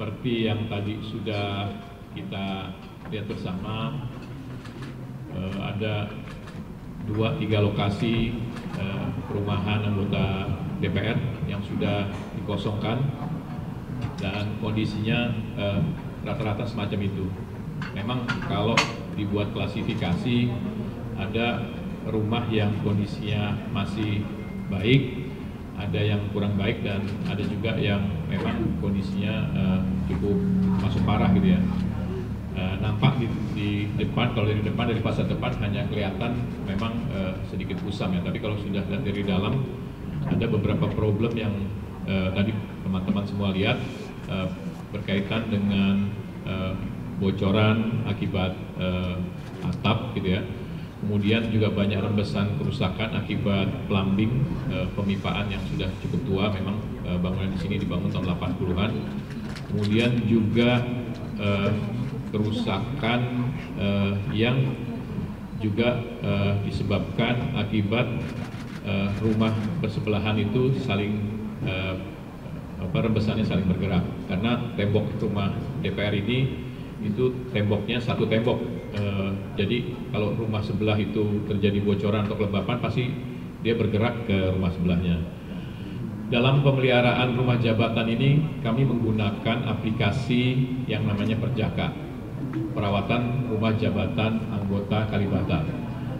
Seperti yang tadi sudah kita lihat bersama, ada 2-3 lokasi perumahan anggota DPR yang sudah dikosongkan dan kondisinya rata-rata semacam itu. Memang kalau dibuat klasifikasi, ada rumah yang kondisinya masih baik, ada yang kurang baik, dan ada juga yang memang kondisinya cukup masuk parah gitu ya. Nampak di depan, kalau dari depan, dari fasad depan hanya kelihatan memang sedikit kusam ya, tapi kalau sudah lihat dari dalam ada beberapa problem yang tadi teman-teman semua lihat berkaitan dengan bocoran akibat atap gitu ya. Kemudian juga banyak rembesan kerusakan akibat plumbing, pemipaan yang sudah cukup tua. Memang bangunan di sini dibangun tahun 80-an. Kemudian juga kerusakan yang juga disebabkan akibat rumah bersebelahan itu saling rembesannya saling bergerak. Karena tembok rumah DPR ini itu temboknya satu tembok, jadi kalau rumah sebelah itu terjadi bocoran atau kelembapan, pasti dia bergerak ke rumah sebelahnya. Dalam pemeliharaan rumah jabatan ini kami menggunakan aplikasi yang namanya Perjaka, perawatan rumah jabatan anggota Kalibata.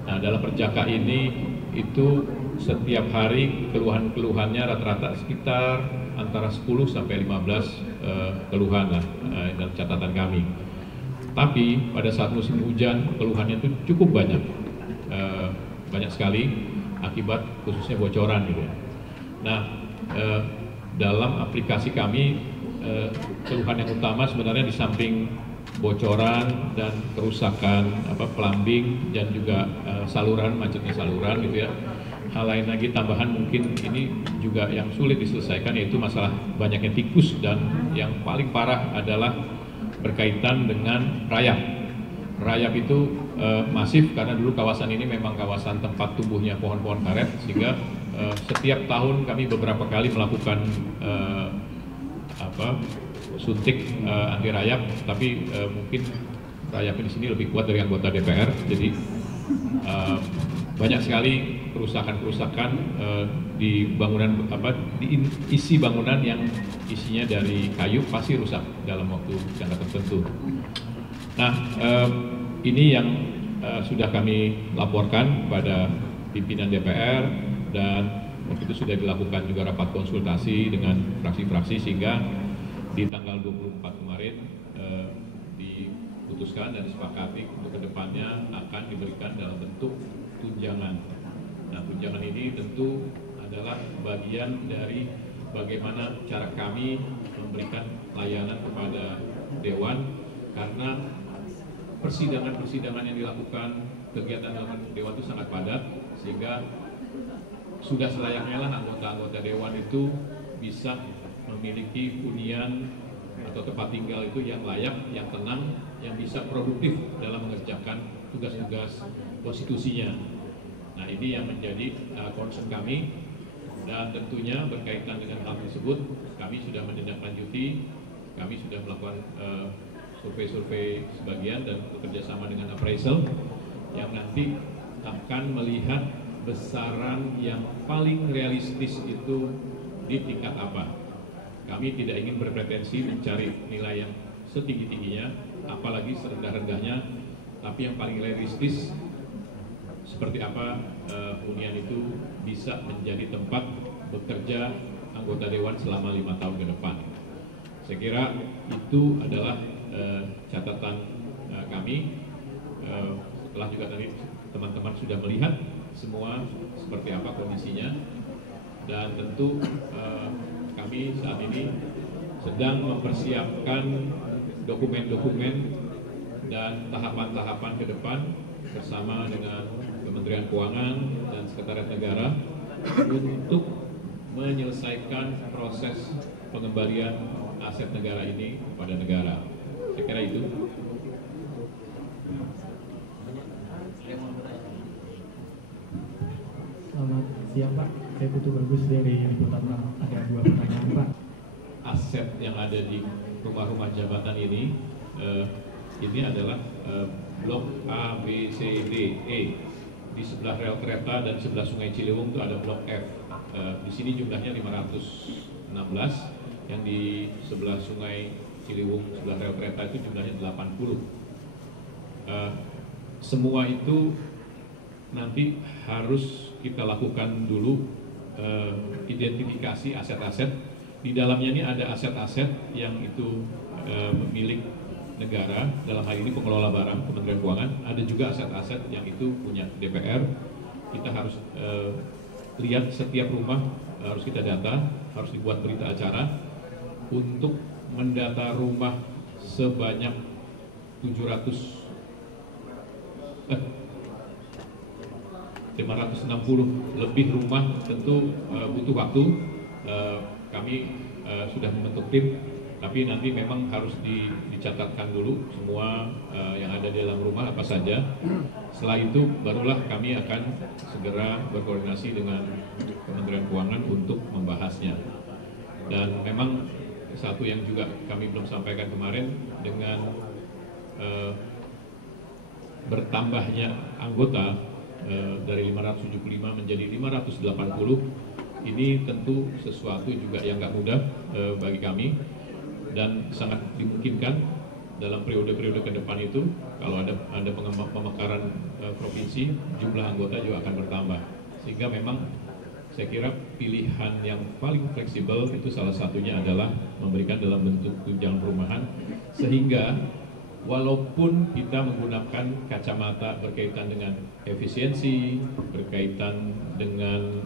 Nah, dalam Perjaka ini itu setiap hari keluhannya rata-rata sekitar antara 10 sampai 15 keluhan dalam catatan kami. Tapi pada saat musim hujan keluhannya itu cukup banyak, banyak sekali akibat khususnya bocoran gitu ya. Nah, dalam aplikasi kami keluhan yang utama sebenarnya di samping bocoran dan kerusakan plumbing dan juga saluran, macetnya saluran gitu ya. Hal lain lagi tambahan mungkin ini juga yang sulit diselesaikan, yaitu masalah banyaknya tikus, dan yang paling parah adalah berkaitan dengan rayap. Rayap itu masif karena dulu kawasan ini memang kawasan tempat tumbuhnya pohon-pohon karet, sehingga setiap tahun kami beberapa kali melakukan suntik anti rayap, tapi mungkin rayap di sini lebih kuat dari anggota DPR, jadi banyak sekali kerusakan-kerusakan di bangunan di isi bangunan yang isinya dari kayu pasti rusak dalam waktu jangka tertentu. Nah, ini yang sudah kami laporkan pada pimpinan DPR, dan waktu itu sudah dilakukan juga rapat konsultasi dengan fraksi-fraksi, sehingga di tanggal 24 kemarin diputuskan dan disepakati untuk kedepannya akan diberikan dalam bentuk tunjangan. Nah, tunjangan ini tentu adalah bagian dari bagaimana cara kami memberikan layanan kepada Dewan, karena persidangan-persidangan yang dilakukan, kegiatan dalam Dewan itu sangat padat, sehingga sudah selayaknya lah anggota-anggota Dewan itu bisa memiliki hunian atau tempat tinggal itu yang layak, yang tenang, yang bisa produktif dalam mengerjakan tugas-tugas konstitusinya. Nah, ini yang menjadi concern kami, dan tentunya berkaitan dengan hal tersebut kami sudah menindaklanjuti, kami sudah melakukan survei-survei sebagian dan bekerjasama dengan appraisal yang nanti akan melihat besaran yang paling realistis itu di tingkat apa. Kami tidak ingin berpretensi mencari nilai yang setinggi-tingginya, apalagi serendah-rendahnya, tapi yang paling realistis seperti apa hunian itu bisa menjadi tempat bekerja anggota Dewan selama 5 tahun ke depan. Saya kira itu adalah catatan kami. Setelah juga tadi teman-teman sudah melihat semua seperti apa kondisinya, dan tentu kami saat ini sedang mempersiapkan dokumen-dokumen dan tahapan-tahapan ke depan bersama dengan Kementerian Keuangan dan Sekretariat Negara untuk menyelesaikan proses pengembalian aset negara ini kepada negara. Saya kira itu. Selamat siang Pak, saya Putu Bagus dari Liputan 6. Ada 2 pertanyaan Pak. aset yang ada di rumah-rumah jabatan ini adalah blok A, B, C, D, E. Di sebelah rel kereta dan sebelah Sungai Ciliwung itu ada blok F. Di sini jumlahnya 516, yang di sebelah Sungai Ciliwung sebelah rel kereta itu jumlahnya 80. Semua itu nanti harus kita lakukan dulu identifikasi aset-aset. Di dalamnya ini ada aset-aset yang itu milik negara, dalam hal ini pengelola barang Kementerian Keuangan. Ada juga aset-aset yang itu punya DPR. Kita harus lihat setiap rumah, harus kita data, harus dibuat berita acara untuk mendata rumah sebanyak 560 lebih rumah. Tentu butuh waktu. Kami sudah membentuk tim, tapi nanti memang harus dicatatkan dulu semua yang ada di dalam rumah apa saja. Setelah itu barulah kami akan segera berkoordinasi dengan Kementerian Keuangan untuk membahasnya. Dan memang satu yang juga kami belum sampaikan kemarin, dengan bertambahnya anggota dari 575 menjadi 580, ini tentu sesuatu juga yang nggak mudah bagi kami, dan sangat dimungkinkan dalam periode-periode ke depan itu kalau ada pemekaran provinsi, jumlah anggota juga akan bertambah. Sehingga memang saya kira pilihan yang paling fleksibel itu salah satunya adalah memberikan dalam bentuk tunjangan perumahan, sehingga walaupun kita menggunakan kacamata berkaitan dengan efisiensi, berkaitan dengan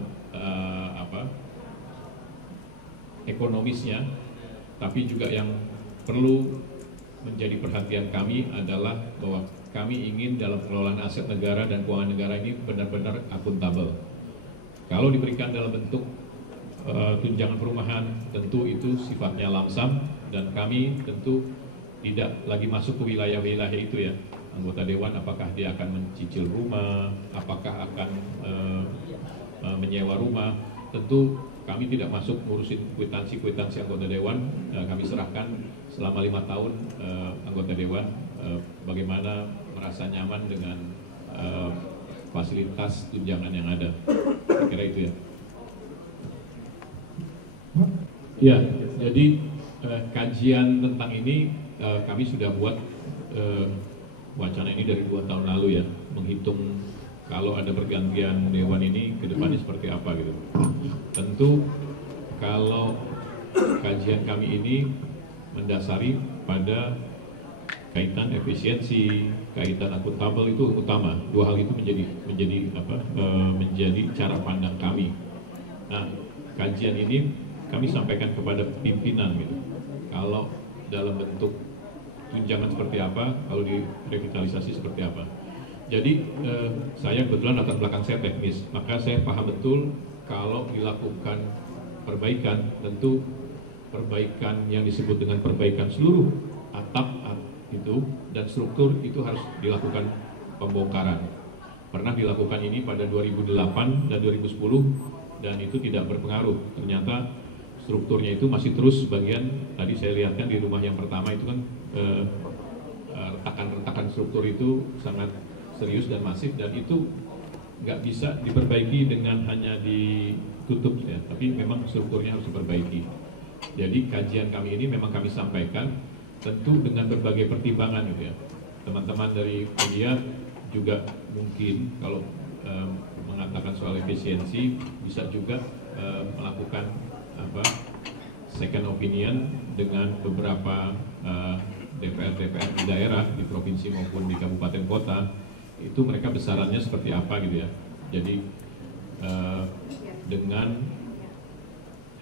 ekonomisnya, tapi juga yang perlu menjadi perhatian kami adalah bahwa kami ingin dalam pengelolaan aset negara dan keuangan negara ini benar-benar akuntabel. Kalau diberikan dalam bentuk tunjangan perumahan, tentu itu sifatnya lamsam, dan kami tentu tidak lagi masuk ke wilayah-wilayah itu ya. Anggota dewan apakah dia akan mencicil rumah, apakah akan menyewa rumah, tentu kami tidak masuk ngurusin kwitansi anggota dewan. Kami serahkan selama 5 tahun anggota dewan bagaimana merasa nyaman dengan fasilitas tunjangan yang ada. Saya kira itu ya. Ya, jadi kajian tentang ini kami sudah buat wacana ini dari 2 tahun lalu ya, menghitung kalau ada pergantian dewan ini ke depannya seperti apa gitu. Tentu kalau kajian kami ini mendasari pada kaitan efisiensi, kaitan akuntabel itu utama. 2 hal itu menjadi cara pandang kami. Nah, kajian ini kami sampaikan kepada pimpinan gitu. Kalau dalam bentuk tunjangan seperti apa, kalau direvitalisasi seperti apa. Jadi saya kebetulan latar belakang saya teknis, maka saya paham betul kalau dilakukan perbaikan, tentu perbaikan yang disebut dengan perbaikan seluruh atap itu dan struktur itu harus dilakukan pembongkaran. Pernah dilakukan ini pada 2008 dan 2010 dan itu tidak berpengaruh. Ternyata strukturnya itu masih terus bagian, tadi saya lihatkan di rumah yang pertama itu kan retakan-retakan struktur itu sangat serius dan masif, dan itu nggak bisa diperbaiki dengan hanya ditutup ya, tapi memang strukturnya harus diperbaiki. Jadi kajian kami ini memang kami sampaikan tentu dengan berbagai pertimbangan gitu ya. Teman-teman dari media juga mungkin kalau mengatakan soal efisiensi bisa juga melakukan second opinion dengan beberapa DPR di daerah, di provinsi maupun di kabupaten kota, itu mereka besarannya seperti apa gitu ya. Jadi dengan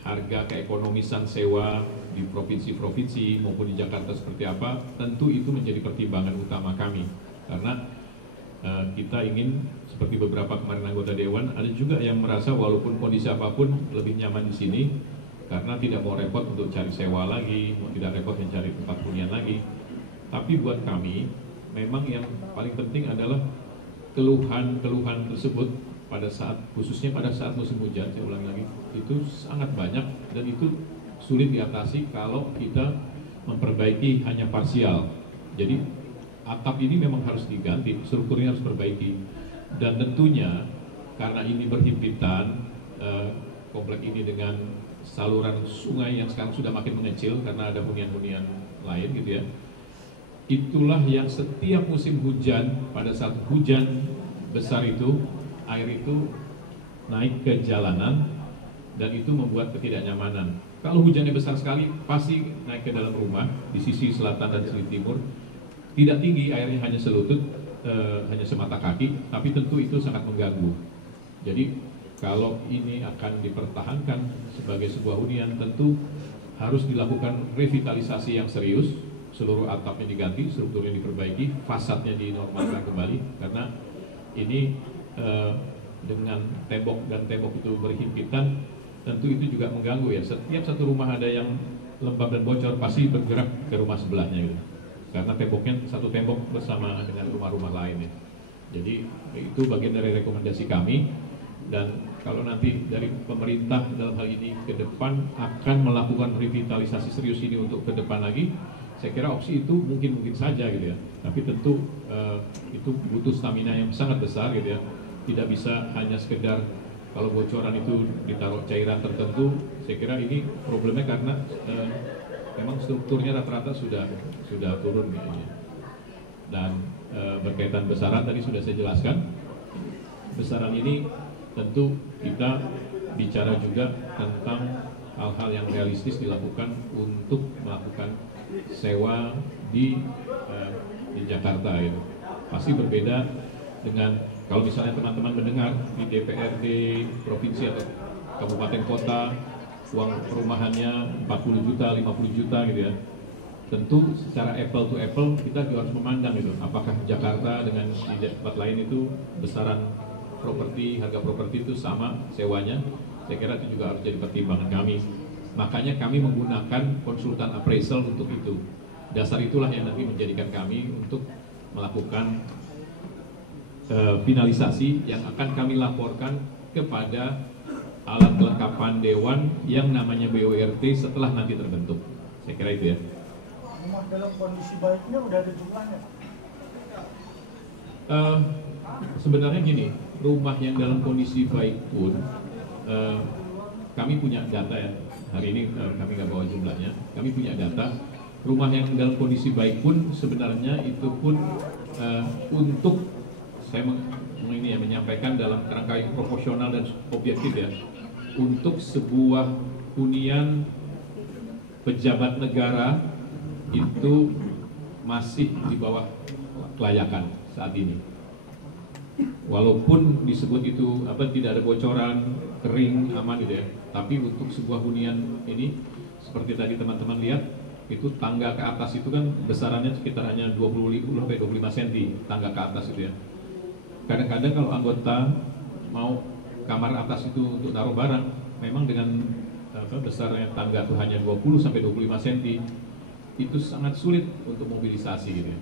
harga keekonomisan sewa di provinsi-provinsi maupun di Jakarta seperti apa, tentu itu menjadi pertimbangan utama kami. Karena kita ingin, seperti beberapa kemarin anggota dewan, ada juga yang merasa walaupun kondisi apapun lebih nyaman di sini, karena tidak mau repot untuk cari sewa lagi, tidak repot mencari tempat hunian lagi. Tapi buat kami, memang yang paling penting adalah keluhan-keluhan tersebut khususnya pada saat musim hujan, saya ulang lagi, itu sangat banyak dan itu sulit diatasi kalau kita memperbaiki hanya parsial. Jadi atap ini memang harus diganti, strukturnya harus perbaiki. Dan tentunya karena ini berhimpitan, komplek ini dengan saluran sungai yang sekarang sudah makin mengecil karena ada hunian-hunian lain gitu ya. Itulah yang setiap musim hujan, pada saat hujan besar itu, air itu naik ke jalanan dan itu membuat ketidaknyamanan. Kalau hujannya besar sekali, pasti naik ke dalam rumah di sisi selatan dan sisi timur. Tidak tinggi, airnya hanya selutut, hanya semata kaki, tapi tentu itu sangat mengganggu. Jadi kalau ini akan dipertahankan sebagai sebuah hunian, tentu harus dilakukan revitalisasi yang serius. Seluruh atapnya diganti, strukturnya diperbaiki, fasadnya dinormalkan kembali, karena ini dengan tembok dan tembok itu berhimpitan, tentu itu juga mengganggu ya. Setiap satu rumah ada yang lembab dan bocor, pasti bergerak ke rumah sebelahnya gitu. Karena temboknya satu tembok bersama dengan rumah-rumah lain ya. Jadi itu bagian dari rekomendasi kami. Dan kalau nanti dari pemerintah dalam hal ini ke depan akan melakukan revitalisasi serius ini untuk ke depan lagi, saya kira opsi itu mungkin saja gitu ya. Tapi tentu itu butuh stamina yang sangat besar gitu ya. Tidak bisa hanya sekedar kalau bocoran itu ditaruh cairan tertentu. Saya kira ini problemnya karena memang strukturnya rata-rata sudah turun kayaknya. Dan berkaitan besaran tadi sudah saya jelaskan. Besaran ini tentu kita bicara juga tentang hal-hal yang realistis dilakukan untuk melakukan sewa di Jakarta itu. Pasti berbeda dengan kalau misalnya teman-teman mendengar di DPRD provinsi atau kabupaten kota uang perumahannya 40 juta, 50 juta gitu ya. Tentu secara apple to apple kita juga harus memandang gitu. Apakah Jakarta dengan di tempat lain itu besaran properti, harga properti itu sama sewanya? Saya kira itu juga harus jadi pertimbangan kami. Makanya kami menggunakan konsultan appraisal untuk itu. Dasar itulah yang nanti menjadikan kami untuk melakukan finalisasi yang akan kami laporkan kepada alat kelengkapan dewan yang namanya BORT setelah nanti terbentuk. Saya kira itu ya. Rumah dalam kondisi baiknya udah ada jumlahnya? Sebenarnya gini, rumah yang dalam kondisi baik pun kami punya data ya. Hari ini kami nggak bawa jumlahnya. Kami punya data rumah yang dalam kondisi baik pun sebenarnya itu pun untuk saya menyampaikan dalam kerangka yang proporsional dan objektif ya, untuk sebuah hunian pejabat negara itu masih di bawah kelayakan saat ini. Walaupun disebut itu tidak ada bocoran, kering, aman gitu ya. Tapi untuk sebuah hunian ini seperti tadi teman-teman lihat, itu tangga ke atas itu kan besarannya sekitar hanya 20-25 cm tangga ke atas itu ya. Kadang-kadang kalau anggota mau kamar atas itu untuk taruh barang, memang dengan besarnya tangga itu hanya 20-25 cm, itu sangat sulit untuk mobilisasi gitu ya.